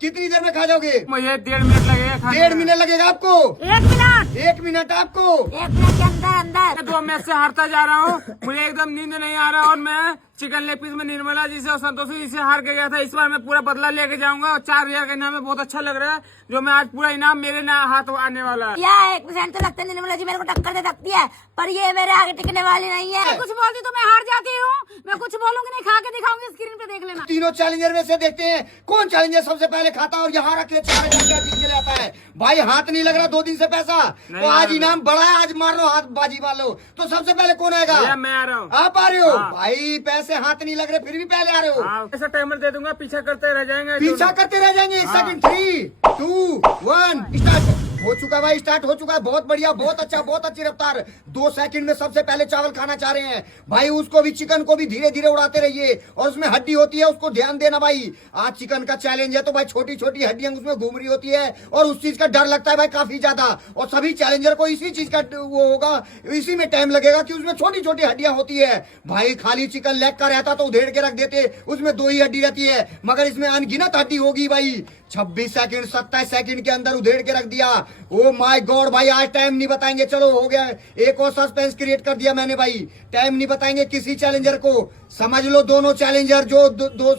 कितनी देर में खा जाओगे? मुझे 1.5 मिनट लगेगा। 1.5 मिनट लगेगा आपको? 1 मिनट। 1 मिनट आपको? 1 मिनट के अंदर अंदर 2 मैच से हारता जा रहा हूँ, मुझे एकदम नींद नहीं आ रहा और मैं चिकन लेग पीस में निर्मला जी से और संतोषी जी से हार के गया था। इस बार मैं पूरा बदला लेके जाऊंगा और 4,000 का इनाम है। बहुत अच्छा लग रहा है जो मैं आज पूरा इनाम मेरे हाथ आने वाला है। या 1% तो लगता है निर्मला जी मेरे को टक्कर दे सकती है, पर ये मेरे आगे टिकने वाली नहीं है। कुछ बोलती तो मैं हार जाती हूँ, मैं कुछ बोलूंगी नहीं, खा के दिखाऊंगी, स्क्रीन पे देख लेना। तीनों चैलेंजर में से देखते हैं कौन चैलेंजर सबसे पहले खाता है और यहाँ रख के 4,000 जीत के लाता है। भाई हाथ नहीं लग रहा 2 दिन से पैसा, तो आज इनाम बड़ा है, आज मार लो हाथ बाजी मार लो। तो सबसे पहले कौन आएगा? मैं आ रहा हूँ। आप आ रहे हो? भाई पैसे हाथ नहीं लग रहे फिर भी पहले आ रहे हो। ऐसा टाइमर दे दूंगा, पीछा करते रह जाएंगे। पीछा करते रह जाएंगे। सेकंड 3, 2, 1 स्टार्ट हो चुका भाई, स्टार्ट हो चुका है। बहुत बढ़िया, बहुत अच्छा, बहुत अच्छी रफ्तार। 2 सेकंड में सबसे पहले चावल खाना चाह रहे हैं भाई। उसको भी, चिकन को भी धीरे धीरे उड़ाते रहिए और उसमें हड्डी होती है उसको ध्यान देना भाई। आज चिकन का चैलेंज है तो भाई छोटी छोटी हड्डियां उसमें घूम रही होती है और उस चीज का डर लगता है भाई काफी ज्यादा। और सभी चैलेंजर को इसी चीज का वो होगा, इसी में टाइम लगेगा कि उसमें छोटी छोटी हड्डियां होती है भाई। खाली चिकन लेग का रहता तो उधेड़ के रख देते, उसमें 2 ही हड्डी रहती है, मगर इसमें अनगिनत हड्डी होगी भाई। 26 सेकंड 27 सेकंड के अंदर उधेड़ के रख दिया। ओ माय गॉड भाई, आज टाइम नहीं बताएंगे। चलो हो गया, एक और सस्पेंस क्रिएट कर दिया मैंने भाई। टाइम नहीं बताएंगे किसी चैलेंजर को, समझ लो दोनों चैलेंजर जो दो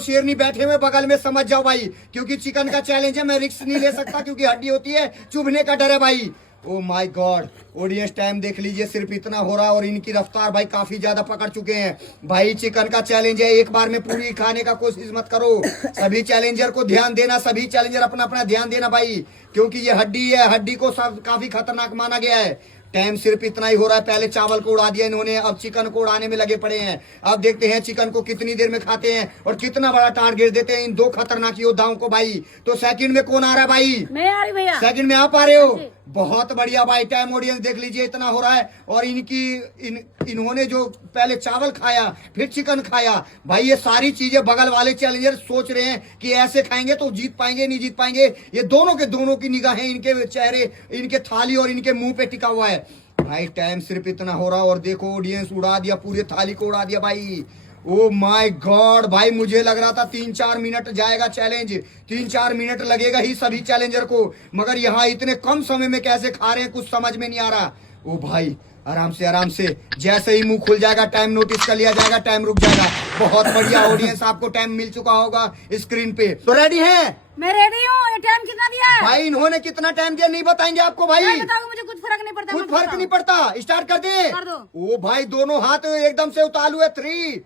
शेरनी बैठे हुए बगल में, समझ जाओ भाई, क्योंकि चिकन का चैलेंज है। मैं रिस्क नहीं ले सकता क्योंकि हड्डी होती है, चुभने का डर है भाई। Oh my God, audience time देख लीजिए, सिर्फ इतना हो रहा है और इनकी रफ्तार भाई काफी ज्यादा पकड़ चुके हैं भाई। चिकन का चैलेंज है, एक बार में पूरी खाने का कोशिश मत करो। सभी चैलेंजर को ध्यान देना, सभी चैलेंजर अपना अपना ध्यान देना भाई, क्योंकि ये हड्डी है, हड्डी को सब काफी खतरनाक माना गया है। टाइम सिर्फ इतना ही हो रहा है। पहले चावल को उड़ा दिया इन्होंने, अब चिकन को उड़ाने में लगे पड़े हैं। अब देखते हैं चिकन को कितनी देर में खाते हैं और कितना बड़ा टारगेट देते हैं इन 2 खतरनाक योद्धाओं को भाई। तो सेकंड में कौन आ रहा है भाई? मैं आ रही भैया। सेकंड में आप आ रहे हो? बहुत बढ़िया भाई। टाइम ऑडियंस देख लीजिए, इतना हो रहा है और इन्होंने जो पहले चावल खाया फिर चिकन खाया भाई, ये सारी चीजें बगल वाले चैलेंजर सोच रहे हैं कि ऐसे खाएंगे तो जीत पाएंगे, नहीं जीत पाएंगे। ये दोनों के दोनों की निगाहें इनके चेहरे, इनके थाली और इनके मुंह पे टिका हुआ है भाई। टाइम सिर्फ इतना हो रहा और देखो ऑडियंस उड़ा दिया, पूरी थाली को उड़ा दिया भाई। ओ माय गॉड भाई, मुझे लग रहा था 3-4 मिनट जाएगा चैलेंज, 3-4 मिनट लगेगा ही सभी चैलेंजर को, मगर यहाँ इतने कम समय में कैसे खा रहे हैं कुछ समझ में नहीं आ रहा। ओ भाई आराम से आराम से, जैसे ही मुंह खुल जाएगा टाइम नोटिस कर लिया जाएगा, टाइम रुक जाएगा। बहुत बढ़िया ऑडियंस, आपको टाइम मिल चुका होगा स्क्रीन पे। तो रेडी है? मैं रेडी हूँ। टाइम कितना दिया है भाई? इन्होंने कितना टाइम दिया नहीं बताएंगे आपको भाई? मुझे कुछ फर्क नहीं पड़ता। कुछ फर्क नहीं पड़ता। स्टार्ट कर दे। कर दो। ओ भाई दोनों हाथ एकदम से उतालू है। 3,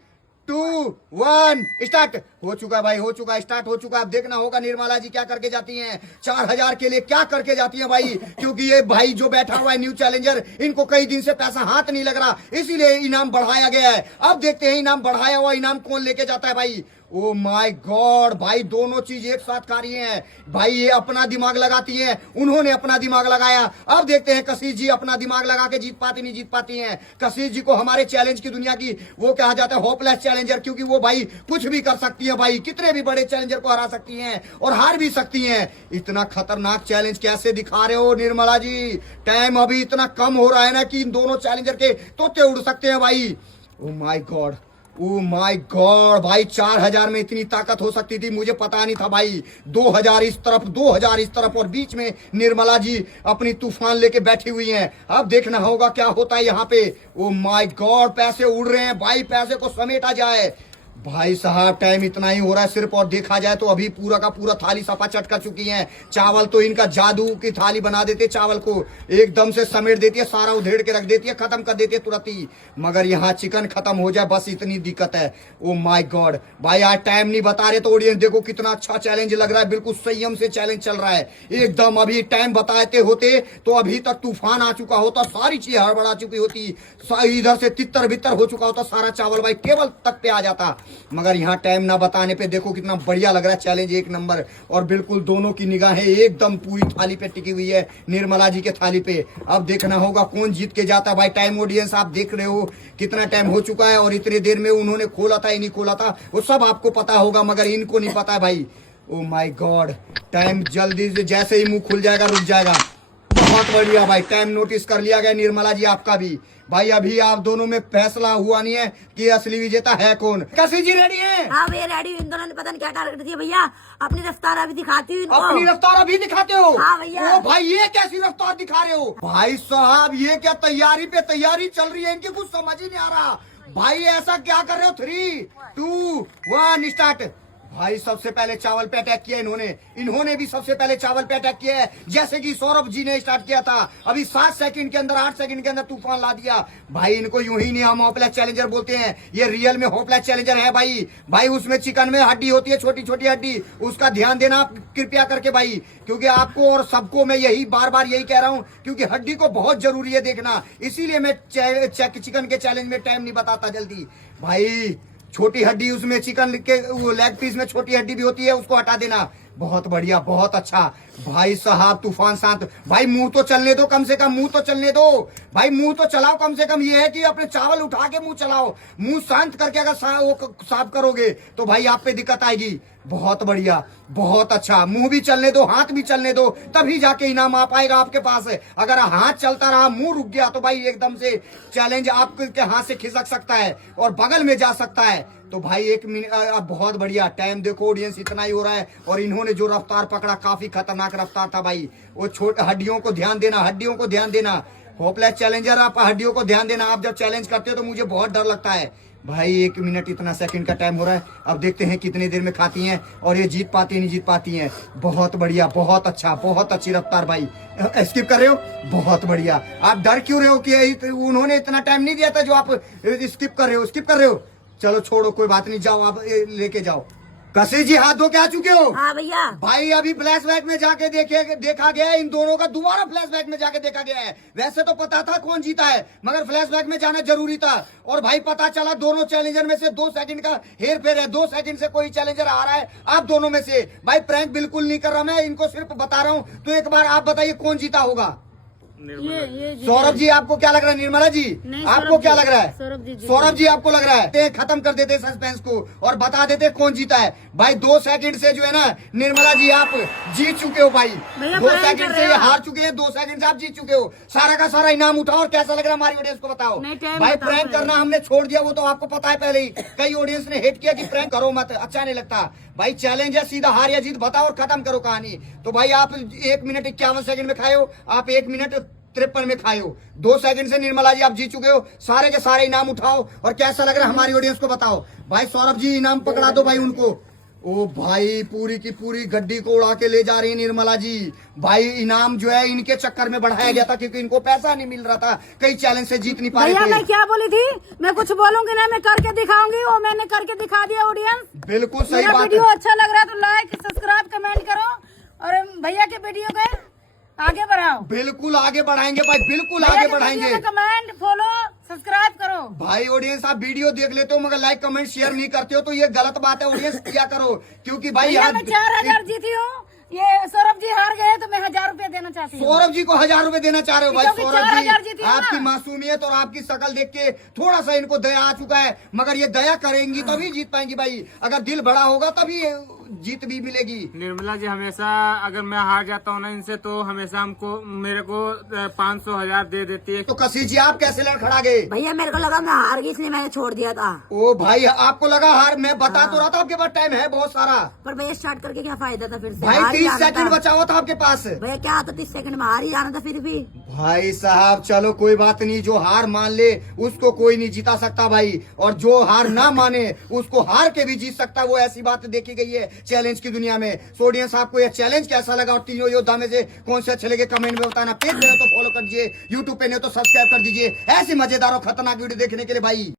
2, 1 स्टार्ट हो चुका है भाई, हो चुका है, स्टार्ट हो चुका है। अब देखना होगा निर्मला जी क्या करके जाती हैं, 4,000 के लिए क्या करके जाती हैं भाई, क्योंकि ये भाई जो बैठा हुआ है न्यू चैलेंजर, इनको कई दिन से पैसा हाथ नहीं लग रहा, इसीलिए इनाम बढ़ाया गया है। अब देखते हैं इनाम बढ़ाया हुआ इनाम कौन लेके जाता है भाई। ओ माय गॉड भाई, दोनों चीज एक साथ खा रही हैं भाई। ये अपना दिमाग लगाती हैं, उन्होंने अपना दिमाग लगाया। अब देखते हैं कशिश जी अपना दिमाग लगा के जीत पाती नहीं जीत पाती हैं। कशिश जी को हमारे चैलेंज की दुनिया की वो कहा जाता है होपलेस चैलेंजर, क्योंकि वो भाई कुछ भी कर सकती है भाई, कितने भी बड़े चैलेंजर को हरा सकती हैं और हार भी सकती हैं। इतना खतरनाक चैलेंज कैसे दिखा रहे हो निर्मला जी? टाइम अभी इतना कम हो रहा है ना कि इन दोनों चैलेंजर के तोते उड़ सकते हैं भाई। Oh my God, oh my God भाई, 4,000 में इतनी ताकत हो सकती थी, मुझे पता नहीं था भाई। 2,000 इस तरफ, 2,000 इस तरफ और बीच में निर्मला जी अपनी तूफान लेके बैठी हुई हैं। अब देखना होगा क्या होता है यहाँ पे। ओ माय गॉड, पैसे उड़ रहे हैं भाई, पैसे को समेटा जाए भाई साहब। टाइम इतना ही हो रहा है सिर्फ, और देखा जाए तो अभी पूरा का पूरा थाली सफा चट कर चुकी हैं। चावल तो इनका जादू की थाली बना देते, चावल को एकदम से समेट देती है, सारा उधेड़ के रख देती है, खत्म कर देती है तुरंत ही। मगर यहाँ चिकन खत्म हो जाए बस इतनी दिक्कत है। ओ माय गॉड भाई, आज टाइम नहीं बता रहे तो ऑडियंस देखो कितना अच्छा चैलेंज लग रहा है, बिल्कुल संयम से चैलेंज चल रहा है एकदम। अभी टाइम बताते होते तो अभी तक तूफान आ चुका होता, सारी चीज हड़बड़ा चुकी होती, इधर से तितर बितर हो चुका होता, सारा चावल भाई टेबल तक पे आ जाता। मगर यहाँ टाइम ना बताने पे देखो कितना बढ़िया लग रहा है चैलेंज, एक नंबर। और बिल्कुल दोनों की निगाहें एकदम पूरी थाली पे टिकी हुई है, निर्मला जी के थाली पे। अब देखना होगा कौन जीत के जाता है भाई। टाइम ऑडियंस आप देख रहे हो कितना टाइम हो चुका है और इतनी देर में उन्होंने खोला था या नहीं खोला था वो सब आपको पता होगा, मगर इनको नहीं पता है भाई। ओ माय गॉड, टाइम जल्दी से जैसे ही मुंह खुल जाएगा रुक जाएगा। बहुत बढ़िया भाई, टाइम नोटिस कर लिया गया निर्मला जी आपका भी। भाई अभी आप दोनों में फैसला हुआ नहीं है कि असली विजेता है कौन। कसी जी रेडी है? हाँ भैया रेडी। इन दोनों ने पता नहीं क्या टारगेट दिया भैया। अपनी रफ्तार अभी दिखाती हूँ इनको। अपनी रफ्तार अभी दिखाते हो? हाँ भैया। ओ भाई ये कैसी रफ्तार दिखा रहे हो भाई साहब? ये क्या तैयारी पे तैयारी चल रही है इनकी, कुछ समझ ही नहीं आ रहा। भाई ऐसा क्या कर रहे हो? 3, 2, 1 स्टार्ट। भाई सबसे पहले चावल पे अटैक किया इन्होंने भी सबसे पहले चावल पे अटैक किया है, जैसे कि सौरभ जी ने स्टार्ट किया था। अभी 7 सेकंड के अंदर 8 सेकंड के अंदर तूफान ला दिया। भाई इनको यूं ही नहीं हम होपलेस चैलेंजर बोलते हैं, ये रियल में होपलेस चैलेंजर है भाई। भाई उसमें चिकन में हड्डी होती है, छोटी छोटी हड्डी, उसका ध्यान देना आप कृपया करके भाई, क्योंकि आपको और सबको मैं यही बार बार यही कह रहा हूँ, क्योंकि हड्डी को बहुत जरूरी है देखना। इसीलिए मैं चिकन के चैलेंज में टाइम नहीं बताता जल्दी। भाई छोटी हड्डी उसमें चिकन के वो लेग पीस में छोटी हड्डी भी होती है, उसको हटा देना। बहुत बढ़िया, बहुत अच्छा भाई साहब। तूफान शांत। भाई मुंह तो चलने दो, कम से कम मुंह तो चलने दो भाई, मुंह तो चलाओ कम से कम। ये है कि अपने चावल उठा के मुंह चलाओ, मुंह शांत करके अगर साफ करोगे तो भाई आप पे दिक्कत आएगी। बहुत बढ़िया, बहुत अच्छा। मुंह भी चलने दो, हाथ भी चलने दो, तभी जाके इनाम आ पाएगा आपके पास। अगर हाथ चलता रहा, मुंह रुक गया, तो भाई एकदम से चैलेंज आपके हाथ से खिसक सकता है और बगल में जा सकता है। तो भाई 1 मिनट। अब बहुत बढ़िया टाइम देखो ऑडियंस, इतना ही हो रहा है। और इन्होंने जो रफ्तार पकड़ा काफी खतरनाक रफ्तार था भाई। वो छोटे हड्डियों को ध्यान देना, हड्डियों को ध्यान देना। होपलेस चैलेंजर आप हड्डियों को ध्यान देना। आप जब चैलेंज करते हो तो मुझे बहुत डर लगता है भाई। 1 मिनट इतना सेकंड का टाइम हो रहा है। अब देखते हैं कितनी देर में खाती हैं और ये जीत पाती है नहीं जीत पाती हैं। बहुत बढ़िया, बहुत अच्छा, बहुत अच्छी रफ्तार भाई। स्किप कर रहे हो? बहुत बढ़िया। आप डर क्यों रहे हो कि उन्होंने इतना टाइम नहीं दिया था जो आप स्किप कर रहे हो? स्किप कर रहे हो? चलो छोड़ो, कोई बात नहीं, जाओ आप लेके जाओ। कसी जी हाथ धो के आ चुके हो? हाँ भैया। भाई अभी फ्लैशबैक में जाके देखा गया है, इन दोनों का दोबारा फ्लैशबैक में जाके देखा गया है। वैसे तो पता था कौन जीता है, मगर फ्लैशबैक में जाना जरूरी था। और भाई पता चला दोनों चैलेंजर में से 2 सेकंड का हेर फेर है। 2 सेकंड से कोई चैलेंजर आ रहा है आप दोनों में से। भाई प्रैंक बिल्कुल नहीं कर रहा मैं, इनको सिर्फ बता रहा हूँ। तो एक बार आप बताइए कौन जीता होगा? ये सौरभ जी आपको क्या लग रहा है? निर्मला जी आपको क्या लग रहा है? सौरभ जी आपको लग रहा है? खत्म कर देते सस्पेंस को और बता देते कौन जीता है। भाई 2 सेकंड से जो है ना निर्मला जी आप जीत चुके हो भाई। 2 सेकंड से ये हार चुके हैं, 2 सेकंड से आप जीत चुके हो। सारा का सारा इनाम उठाओ और कैसा लग रहा है हमारी ऑडियंस को बताओ। भाई प्रैंक करना हमने छोड़ दिया, वो तो आपको पता है पहले ही। कई ऑडियंस ने हेट किया कि प्रैंक करो मत, अच्छा नहीं लगता। भाई चैलेंज है, सीधा हार या जीत बताओ और खत्म करो कहानी। तो भाई आप 1 मिनट 51 सेकंड में खाए हो, आप 1 मिनट 53 में खाए हो। 2 सेकंड से निर्मला जी आप जीत चुके हो। सारे के सारे इनाम उठाओ और कैसा लग रहा है हमारी ऑडियंस को बताओ। भाई सौरभ जी इनाम पकड़ा दो भाई उनको। ओ भाई पूरी की पूरी गड्डी को उड़ा के ले जा रही है निर्मला जी। भाई इनाम जो है इनके चक्कर में बढ़ाया गया था, क्योंकि इनको पैसा नहीं मिल रहा था, कई चैलेंज से जीत नहीं पा रहे भैया थे। मैं क्या बोली थी? मैं कुछ बोलूंगी ना, मैं करके दिखाऊंगी। वो मैंने करके दिखा दिया ऑडियंस। बिल्कुल सही मेरा बात वीडियो है। अच्छा लग रहा है तो लाइक सब्सक्राइब कमेंट करो और भैया के वीडियो को आगे बढ़ाओ। बिल्कुल आगे बढ़ाएंगे भाई, बिल्कुल आगे बढ़ाएंगे। कमेंट फॉलो सब्सक्राइब करो। भाई ऑडियंस आप वीडियो देख लेते हो मगर लाइक कमेंट शेयर नहीं करते हो, तो ये गलत बात है। ऑडियंस किया करो, क्योंकि भाई भैया मैं 4000 जीती हूँ। ये सौरभ जी हार गए तो मैं 1000 रुपया देना चाहती हूँ। सौरभ जी को 1000 रुपए देना चाह रहे हो? भाई क्योंकि सौरभ 4000 जीती जी है ना। आपकी मासूमियत और आपकी शक्ल देख के थोड़ा सा इनको दया आ चुका है, मगर ये दया करेंगी तभी जीत पाएंगी भाई। अगर दिल बड़ा होगा तभी जीत भी मिलेगी। निर्मला जी हमेशा अगर मैं हार जाता हूँ ना इनसे, तो हमेशा मेरे को 500,000 दे देती है। तो कसी जी आप कैसे लड़खड़ा गए? भैया मेरे को लगा मैं हार गई इसलिए मैंने छोड़ दिया था। ओ भाई आपको लगा हार? मैं बता तो रहा था आपके पास टाइम है बहुत सारा। पर भैया स्टार्ट करके क्या फायदा था? फिर से भाई हार ही 30 जाना सेकंड था। बचा हुआ था आपके पास। भैया क्या होता 30 सेकंड में हार ही जाना था फिर भी। भाई साहब चलो कोई बात नहीं, जो हार मान ले उसको कोई नहीं जीता सकता भाई, और जो हार ना माने उसको हार के भी जीत सकता है। वो ऐसी बात देखी गई है चैलेंज की दुनिया में। सो ऑडियंस आपको यह चैलेंज कैसा लगा और तीनों योद्धा में से कौन से अच्छे लगे कमेंट में बताना। पेज पे तो फॉलो कर दीजिए, यूट्यूब पे नहीं तो सब्सक्राइब कर दीजिए ऐसी मजेदार और खतरनाक वीडियो देखने के लिए भाई।